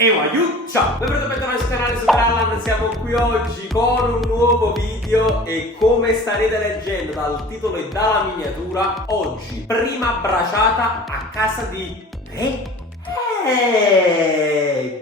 E waiu, ciao! Benvenuti sul canale Super Allan, siamo qui oggi con un nuovo video e come starete leggendo dal titolo e dalla miniatura, oggi prima bracciata a casa di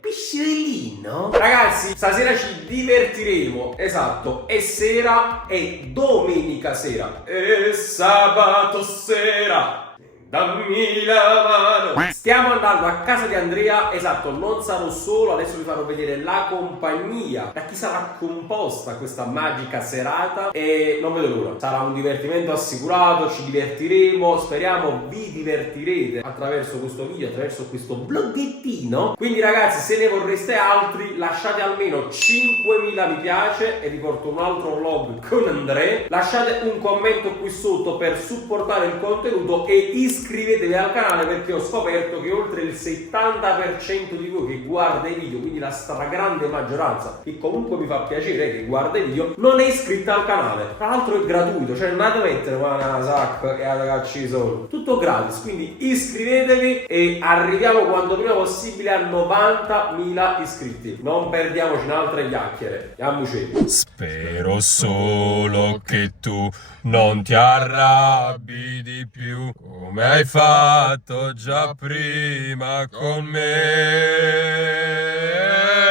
Piscirellino. Ragazzi, stasera ci divertiremo, esatto, è sera, è domenica sera, è sabato sera. Dammi la mano. Stiamo andando a casa di Andrea, esatto, non sarò solo, adesso vi farò vedere la compagnia da chi sarà composta questa magica serata e non vedo l'ora. Sarà un divertimento assicurato, ci divertiremo, speriamo vi divertirete attraverso questo video, attraverso questo vloggettino. Quindi ragazzi, se ne vorreste altri, lasciate almeno 5.000 mi piace e vi porto un altro vlog con Andrea. Lasciate un commento qui sotto per supportare il contenuto e iscrivetevi al canale, perché ho scoperto che oltre il 70% di voi che guarda i video, quindi la stragrande maggioranza, che comunque mi fa piacere che guarda i video, non è iscritta al canale. Tra l'altro è gratuito, cioè non andate a mettere una sac e a ragazzi i soldi, tutto gratis, quindi iscrivetevi e arriviamo quanto prima possibile a 90.000 iscritti. Non perdiamoci in altre chiacchiere, andiamoci. Spero solo che tu non ti arrabbi di più, come hai fatto già prima con me.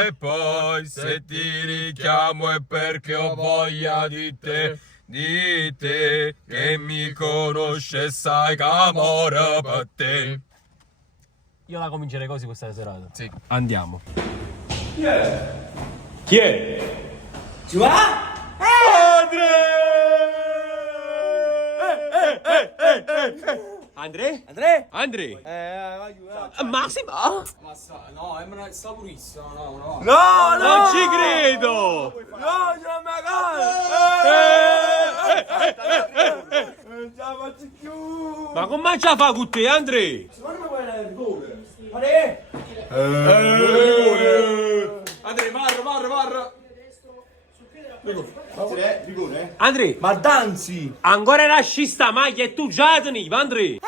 E poi se ti richiamo è perché ho voglia di te che mi conosce, sai che amore per te. Io la comincerei così questa serata. Sì. Andiamo. Chi è? Chi è? Ci va? Andre? Andrea? Andre? Vai giù, Massimo? no, è sta purissimo, no. Non ci credo! No, ce la mia casa! Non ce la faccio più! Ma come ci fa con te, Andre? Secondo me quella è il rigore! Andrea! Andre, varra! Rigore? Andre, Ma danzi! ancora lasci sta maglia e tu già tenevi, Andre?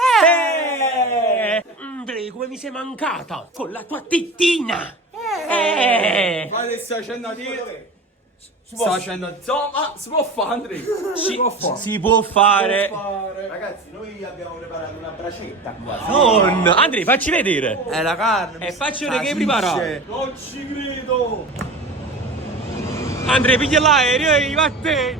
Andre, come mi sei mancata? Con la tua tettina! Fai che stai facendo a dire? Sta facendo insomma, si può fare, Andrea! Si può fare! Ragazzi, noi abbiamo preparato una bracetta qua. Non! Andre, facci vedere! È la carne! E facci vedere che hai preparato! Non ci credo! Andre, piglia l'aereo e va a te!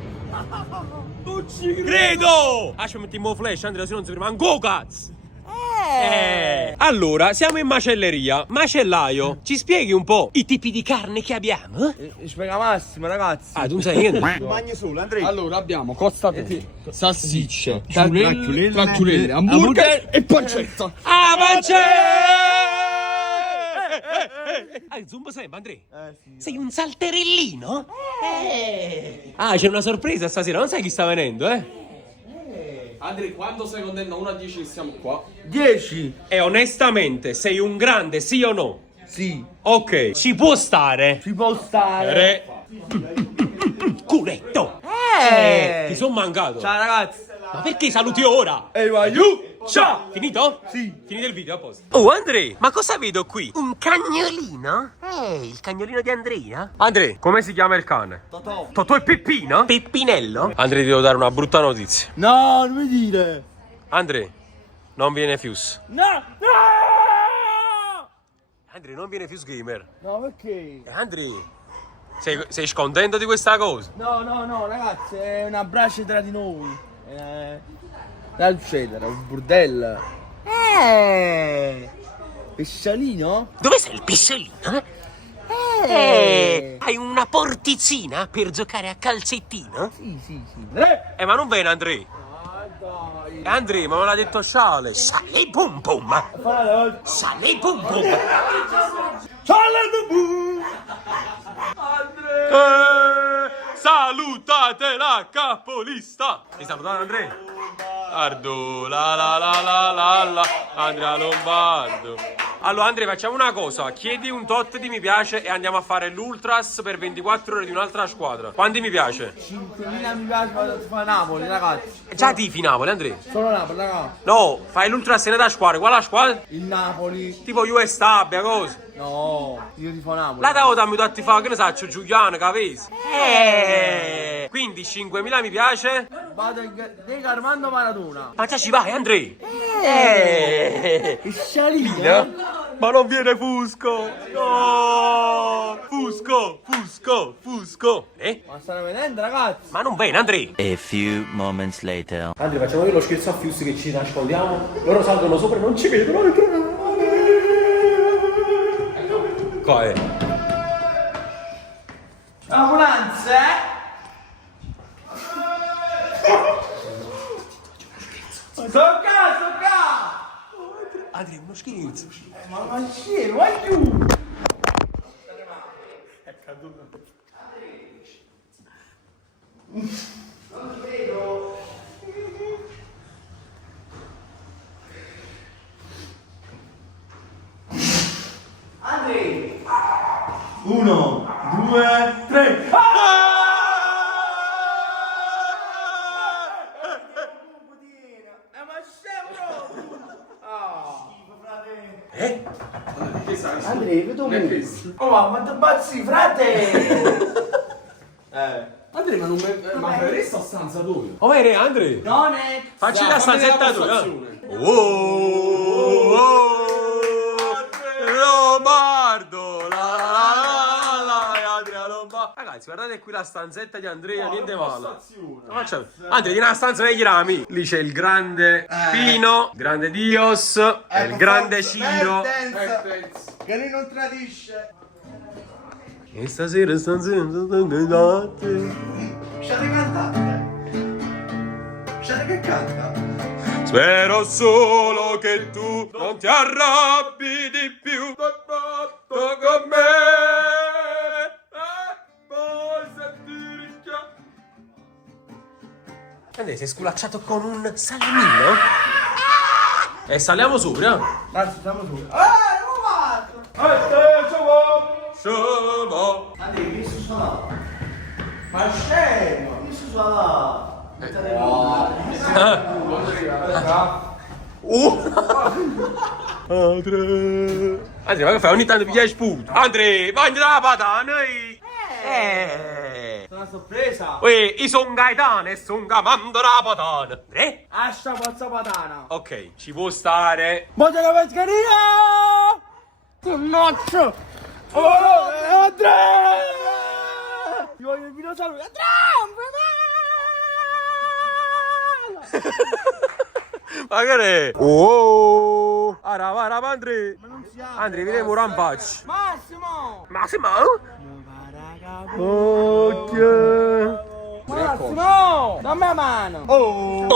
Non ci Credo! Ah, ci mettiamo flash, Andre, se non si prima ancora cazzo! Allora, siamo in macelleria. Macellaio, ci spieghi un po' i tipi di carne che abbiamo? Spiega Massimo, ragazzi! Ah, tu non sai niente? Mangi solo, Andrea! Allora abbiamo costa salsicce, tracciulelle, tracciulelle, hamburger e pancetta. Ah, ma c'è! Ah, zumba sempre, Andrea? Sì. Sei un salterellino? Ah, c'è una sorpresa stasera, non sai chi sta venendo, Andrea, quando sei contento 1 a 10 siamo qua? 10! E onestamente, sei un grande, sì o no? Sì! Ok, ci può stare? Ci può stare! Culetto! Ti sono mancato! Ciao ragazzi! Ma perché saluti ora? E vai giù! Ciao! Finito? Sì! Finito il video, a posto. Oh, Andre, ma cosa vedo qui? Un cagnolino? Il cagnolino di Andrea? Andre, come si chiama il cane? Totò! Totò e Peppino? Peppinello? Andre, ti devo dare una brutta notizia. No, non mi dire! Andre, non viene Fuse. No! No! Andre, non viene Fuse Gamer. No, perché? Andre, sei scontento di questa cosa? No, ragazzi, è un abbraccio tra di noi. Da succedere, un bordello. Pescialino? Dove sei il pisciolino? Hai una porticina per giocare a calcettino? Sì. Ma non viene Andre. Dai. Andre, ma me l'ha detto Sciale. Sale pum pum. Sale pum pum. Salutate la capolista. Ti salutate Andre? Ardo la Andrea Lombardo. Allora Andrea, facciamo una cosa, chiedi un tot di mi piace e andiamo a fare l'Ultras per 24 ore di un'altra squadra. Quanti mi piace? 5.000 mi piace, vado a fare Napoli, ragazzi. Già tifi Napoli, Andrea? Solo Napoli, ragazzi. No, fai l'Ultras in da squadra, qual è la squadra? Il Napoli. Tipo US Stabia, cosa? No, io tifo Napoli. La da dammi tutti fa, che ne sa, Giuliano, capesi? Quindi 5.000 mi piace? Vado in Diego Armando Maradona. Ma già ci vai, Andrea? Che scialina. Ma non viene Fusco! No! Fusco! Fusco! Fusco! Ma stanno vedendo, ragazzi? Ma non viene, Andrea! A few moments later. Andrea, facciamo io lo scherzo a Fius che ci nascondiamo. Loro salgono sopra e non ci vedono. Qua è. Ambulanze? Tocca! Andrea, uno scherzo. Ma sì, vai giù! È caduto. Non ti vedo. Andrea! 1, 2, 3. Ma scemo! Andrea, vedo me. Oh, ma ti bazzi, frate! Andrea, ma non mi... Ma per questa stanza dove? Oh, vero, Andrea? Non è... Facci la stanzetta tua. Lombardo! Andrea Lombardo! Ragazzi, guardate qui la stanzetta di Andrea, niente male. Andrea, tieni la stanza dei rami. Lì c'è il grande Pino, il grande Dios e il grande Ciro. Che lui non tradisce. E stasera stanno cantando. Lasciate cantare. Lasciate che canta. Spero solo che tu non ti arrabbi di più. Con me. Poi se ti richiamo. Andrea, sei sculacciato con un salamino? E saliamo sopra. Ragazzi, stiamo su. Sono. Andrea, che su suonava? Ma scemo! Che su suonava? Andrea, ma che fai? Ogni tanto piglia spunto. Andrea, mangia la patana. Una sorpresa! Uè, io sono Gaetano e sono camando la patana. Andrea? Ascia pozza patana! Ok, ci può stare. Voglio la pescheria! Ti ammazzo! Oh, Andrea! Ti voglio il video saluto! Ma che è? Oh! Arava, Andrea! Ma non si apre! Andrea, vedremo un rampaccio. Massimo! Massimo? Occhio! Massimo! Dammi la mano! Oh!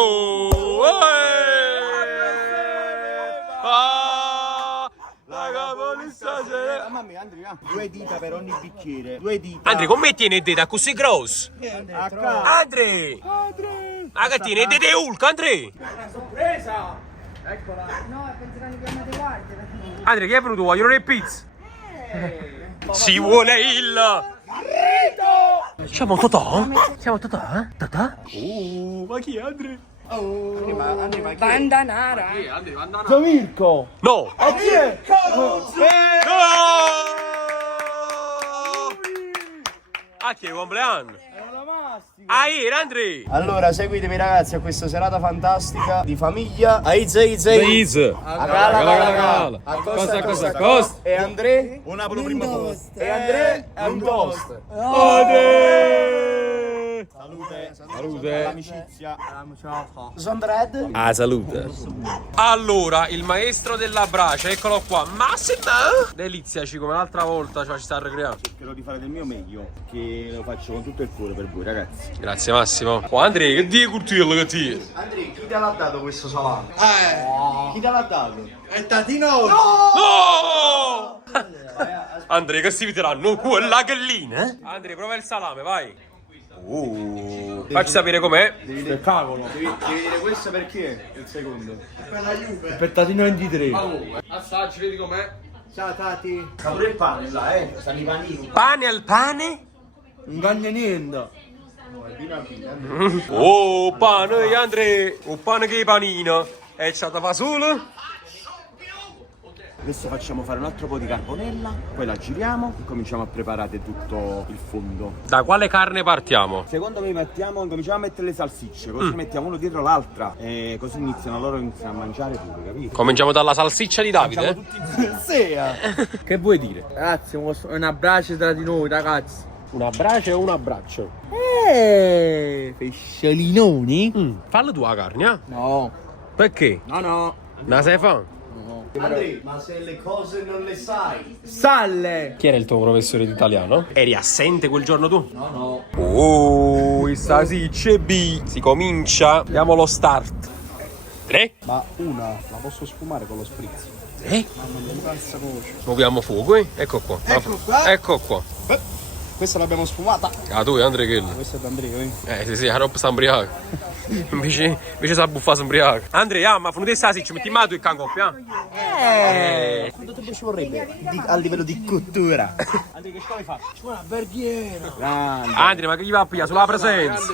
La capolista c'è! Mamma mia, Andrea! 2 dita per ogni bicchiere! 2 dita! Andrea, come tieni il dito così grosso? Andrea! Ma che tieni il dito di Hulk, Andrea? Una sorpresa! Eccola! No, penseranno che chiamate guardia. Andrea, chi è venuto? Vogliono le pizze? Ci vuole il... Siamo Totò? Siamo Totò, eh? Totò? Ma chi è Andrea? Bandanara. Andrea, andare. Mirko! No! A chi è? No! Ah, che è il compleanno? È una mastica! Ah, era Andrea! Allora, seguitemi ragazzi a questa serata fantastica di famiglia. Aiz. Agala. Acosta. E Andrea? Una prima posto. E Andrea? È un toast. Salute. L'amicizia. Sondred? Ah, salute. Allora, il maestro della brace, eccolo qua. Massimo! Deliziaci come l'altra volta, cioè ci sta a ricreando. Cercherò di fare del mio meglio, che lo faccio con tutto il cuore per voi ragazzi. Grazie Massimo. Oh, Andrea, che die curtillo che ti? Andrea, chi te l'ha dato questo salame? Chi te l'ha dato? È Tatino! No! Andrea, che si vedranno quella gallina? Andrea, prova il salame, vai. Facci sapere com'è. Spettacolo. Devi dire questo perché è il secondo. Spettatino 23. Assaggi, vedi com'è. Ciao Tati. Ma pure il pane là, stanno i panini. Pane al pane? Non cambia niente. Oh, pane, Andre. Un pane che panino. E c'è da fa solo? Adesso facciamo fare un altro po' di carbonella, poi la giriamo e cominciamo a preparare tutto il fondo. Da quale carne partiamo? Secondo me cominciamo a mettere le salsicce, così mettiamo uno dietro l'altra e così loro iniziano a mangiare pure, capito? Cominciamo dalla salsiccia di Davide? Siamo tutti insieme. Che vuoi dire? Ragazzi, un abbraccio tra di noi, ragazzi. Una brace o un abbraccio? Pescialinoni? Fallo tu la carne, eh? No. Perché? No. La sai fa? Andrea, ma se le cose non le sai. Salle. Chi era il tuo professore di italiano? Eri assente quel giorno tu? No. Oh, sta sì, c'è B. Si comincia. Diamo lo start. 3. Ma una la posso sfumare con lo spritz. Muoviamo fuoco, eh? Ecco qua. Ecco qua. Ecco qua. Questa l'abbiamo sfumata. Ah, tu, Andre, che Questa è da Andrea, vedi? sì, la roba sta ubriaco. invece sa buffa sta ubriaco. Andre, ma finite sta sì, ci metti in mano tu il cancoppia? Quanto tempo ci vorrebbe a livello di cottura? Andrea, che stai fa? Ci vuole una verghiera. Grande. Andre, ma che gli va a pigliare? Sulla presenza.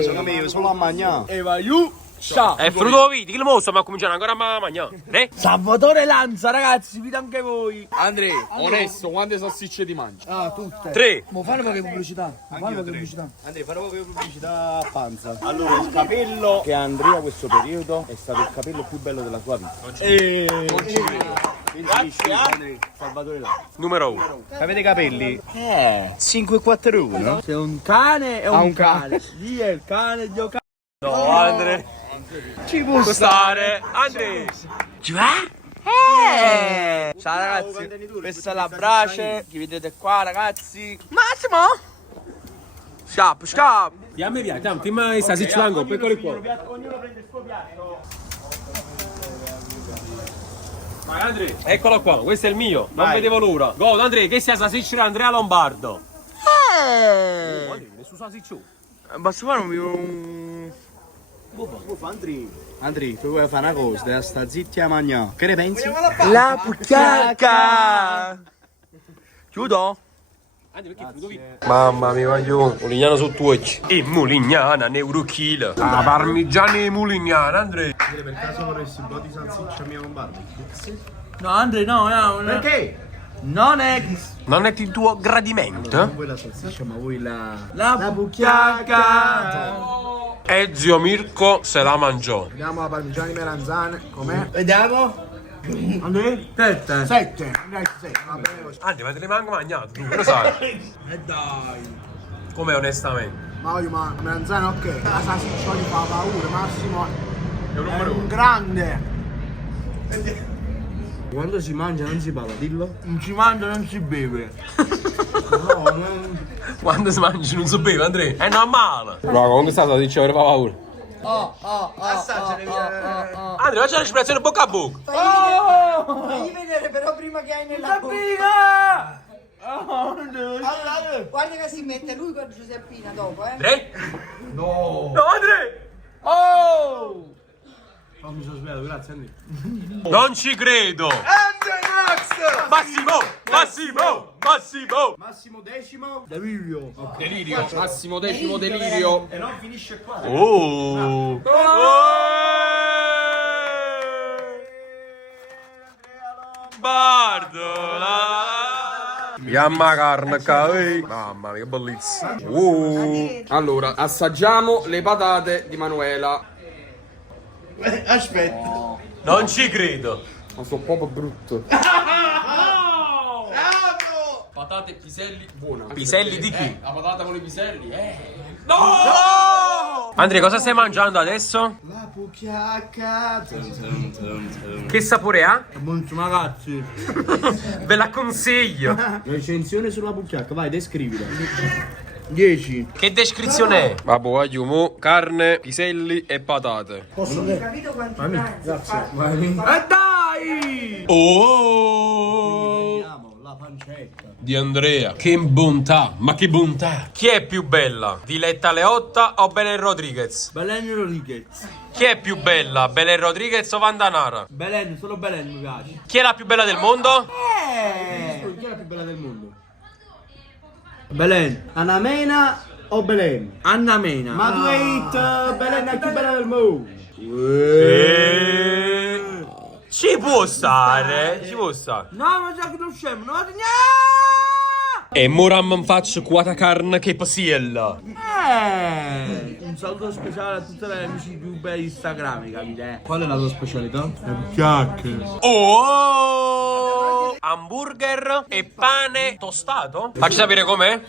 Secondo me io solo a mangiare. E vai giù. Ciao. È frutto vidi, che lo mostro, ma cominciano ancora a mangiare. Salvatore Lanza, ragazzi, vi anche voi. Andre, onesto, quante salsicce ti mangi? Ah, tutte. 3. Ma fare poche pubblicità. Andrea, farò proprio pubblicità a panza. Allora, il capello che ha Andrea questo periodo è stato il capello più bello della sua vita. Grazie, Andrea. Salvatore là. Numero 1. Avete i capelli? 5-4-1. Se un cane è un cane. Lì è il cane di Oca. No, Andre. Ci può Stare. Andre. Ci va? Ciao ragazzi, questa è la brace che vedete qua ragazzi. Massimo! Scap. Ya mi piace, ti mai sta si cilango, piccoli qua. Ognuno prende il suo piatto. Vai Andre, eccolo qua, questo è il mio, non Vai. vedevo l'ora. Go, Andre, che sia salsiccia Andrea Lombardo. Su salsiccio. Basta fare un... Andrea, tu vuoi fare una cosa, devi stare zitti a mangiare. Che ne pensi? La puttacca! Chiudo? Mamma mia, voglio Mulignana su Twitch. E Mulignana, Neurokill. Ah, parmigiana e Mulignana, Andre. Per caso vorresti un po' di salsiccia mia con barbecue? No, Andre, no. Perché? Non è... Non è il tuo gradimento? Non vuoi la salsiccia, ma vuoi La puttacca! E zio Mirko se la mangiò. Vediamo la parmigiana di melanzane, com'è? Vediamo? Andrea? 7. 7. Vabbè, Andre, ma te le manco mangiato, tu lo sai. E dai. Come onestamente? ma melanzane ok. La salsiccia gli fa paura, Massimo. È un grande. Quando si mangia non si parla, dillo. Non si mangia, non si beve. Quando si mangia non so beve, Andre. È normale. No, comunque sta salsiccia per paura. Andre, faccia l'espressione bocca a bocca. Fagli vedere però prima che hai nella bocca. Guarda che si mette lui con Giuseppina dopo, eh. Andre? No, Andre! Mi sono svegliato, grazie Andrea. Non ci credo! Massimo! Massimo decimo. Delirio. Delirio. Massimo decimo delirio. E non finisce qua. Oh! Bardola! Yamma carne cavei! Mamma mia, che bellezza! Allora, assaggiamo le patate di Manuela. Aspetta. Non ci credo! Ma sono proprio brutto. Patate e piselli, buona. Piselli di chi? La patata con i piselli, No! Andrea, cosa stai mangiando adesso? La pucchiacca. Che sapore ha? Buongiorno ragazzi. Ve la consiglio! Recensione sulla pucchiacca, vai, descrivila. 10. Che descrizione è? Vabbè, voglio carne, piselli e patate. Capito quanti pranzi? E dai! Oh! La pancetta. di Andrea. Che bontà, ma che bontà. Chi è più bella? Diletta Leotta o Belen Rodriguez? Belen Rodriguez. Chi è più bella? Belen Rodriguez o Vandanara? Belen, solo Belen mi piace. Chi è la più bella del mondo? Chi è la più bella del mondo? Belen. Anna Mena o Belen? Anna Mena. Ma tu hai detto Belen è più bella del mondo. Ci può stare, ci può stare. No, ma già che non scemo, no, E Moram faccio quata carne che pasiella. Un saluto speciale a tutte le amici più belli Instagram, capite? Qual è la tua specialità? Oh! Hamburger e pane tostato? Facci sapere com'è.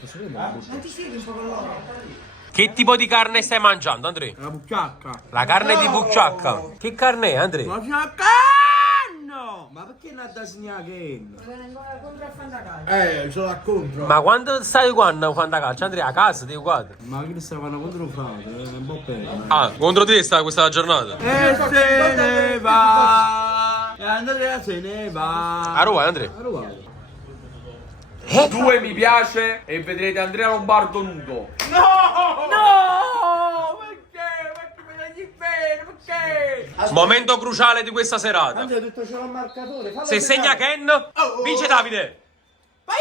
Che tipo di carne stai mangiando, Andrea? La bucciacca. La carne di bucciacca. Che carne è, Andrea? Ma c'è la canno! Ma perché non da segnare che? Ce l'ha contro. Ma quando stai quando calcio, Andrea? A casa, ti guarda. Ma che stavano contro frate? Un po' bene. Ah, contro di te sta questa giornata. E se ne va. E Andrea se ne va. A Roma, Andrea. 2 mi piace e vedrete Andrea Lombardo nudo. No! Perché? Perché me la dici bene? Perché? Momento cruciale di questa serata. Andrea, ho detto c'era un marcatore. fallo Se segna segnare. Ken, vince Davide. È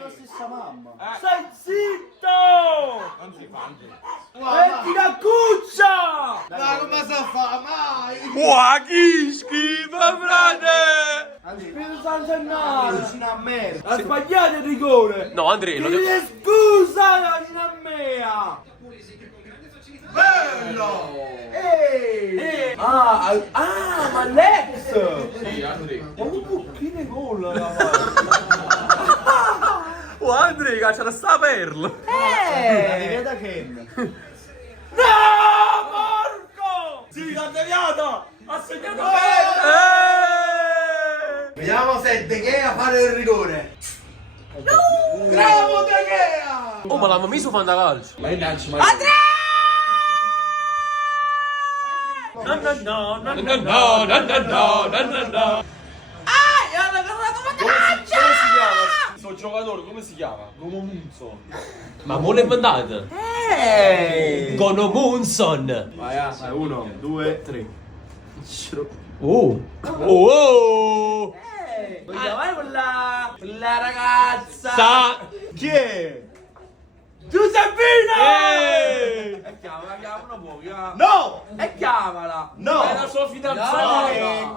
la stessa mamma. Stai zitto! Metti la cuccia! Ma come si fa mai? Che schifo, frate! Spirito San Gennaro! Vicino a me. Ha sbagliato il rigore! No, Andrea, lo devo... Chiedi scusa la vicino a mea! Bello! Ehi! Ma l'ex! Sì, Andrea. Ma un bocchino gol! Oh, Andrea, c'era sta perla. Veda Ken. No, porco! Sì, l'ha deviata! Ha segnato bene! Vediamo se De Gea fa il rigore. Bravo De Gea! Oh, ma l'hanno messo fantacalcio. Ma il lancio, ma No, no, no, no, no, no, no. come si chiama? Sto giocatore come si chiama? Gomo Munson. Ma mo l'hai inventato? Gono Munson. Vai, 1, 2, 3. Oh. Oh. Voglio chiamare quella ragazza! Chi è? Giuseppina! E chiamala, può, No! E chiamala! No! È la sua fidanzata!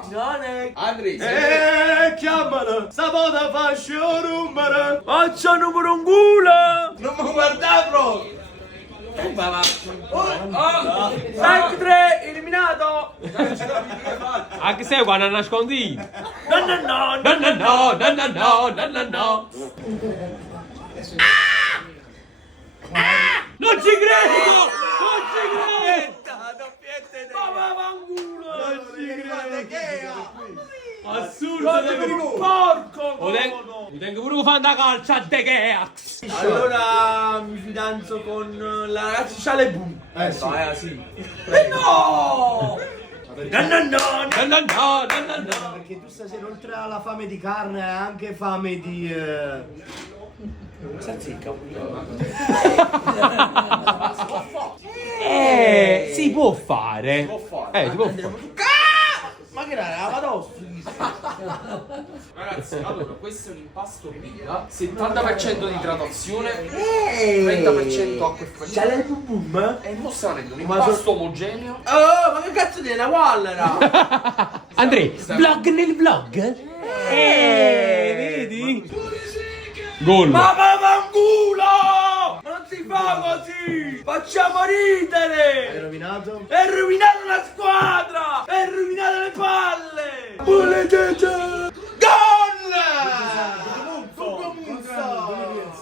Non Andrea, chiamala! Sabato faccio rumore! Faccia numero un culo! Non mi guardare proprio! Rank 3 eliminato! Anche se quando è nascondito. No, no, no! No, no, no, no, no, no, no, no, no. Non ci credo! Non ci credo! Ma vanculo! Assurdo! Porco! Mi tengo pure un fantacalcio a De Gea. Allora mi fidanzo con la ragazza c'ha le boom! Sì. No! No, no, no! No, no, no, no, no, no. Perché tu stasera oltre alla fame di carne hai anche fame di... Si può fare. Si può fare. Ma che era? La Madonna! ragazzi, allora questo è un impasto pita, 70% di idratazione, 30% acqua e farina. C'ha le boom? E mo sta venendo un Ma impasto omogeneo. Oh, ma che cazzo di una wallera? Andrea, vlog nel vlog? Vedi? Gol. Ma vanculo! Non si fa così! Facciamo ridere! Hai rovinato? È rovinata la squadra! È rovinata le palle! Gol!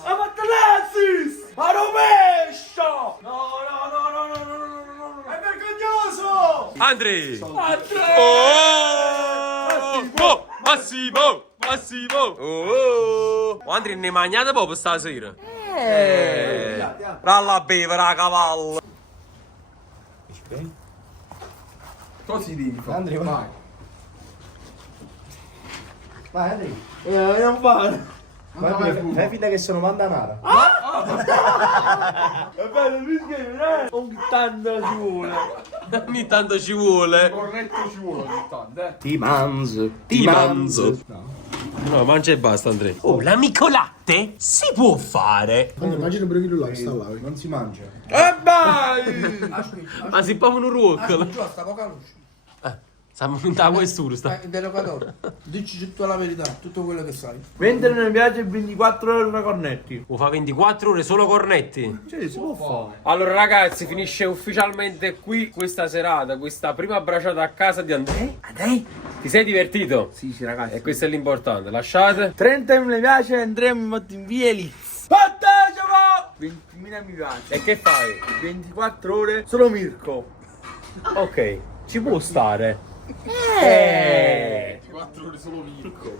Ha fatto l'assist! A rovescio! No, no, no, no, no, no, no, no, no! È vergognoso! Andrea. Andrea! Oh! Massimo! Massimo! Oh! Andrea, ne mangiate proprio stasera? Ralla bevere a cavallo! Così devi fare. Andrea, vai. Vai, Andrea. Non vale. Fai finta che sono Mandanara. Vabbè, non mi scrivi, ogni tanto ci vuole. Ogni tanto ci vuole. Corretto ci vuole ogni tanto, Ti manzo. No, mangia e basta, Andrea. Oh, l'amico latte si può fare. Immagino pure quello là che sta là. Non si mangia. E vai! Ma si fa un ruocolo. Giù, sta poca luce. Siamo in da questo, sta. Interrogatore. Dici tutta la verità, tutto quello che sai. Mentre non mi piace 24 ore da cornetti. Lo fa 24 ore solo cornetti. Cioè, si può fare. Allora ragazzi, finisce ufficialmente qui questa serata, questa prima bracciata a casa di Andrea. Andrea? Ti sei divertito? Sì, ragazzi. E questo è l'importante. Lasciate 30 mi piace, andremo in moto in via Elitz. Partecipa! 20.000 mi piace. e che fai? 24 ore, solo Mirko. Ok, ci può stare. 4 ore solo Mirko.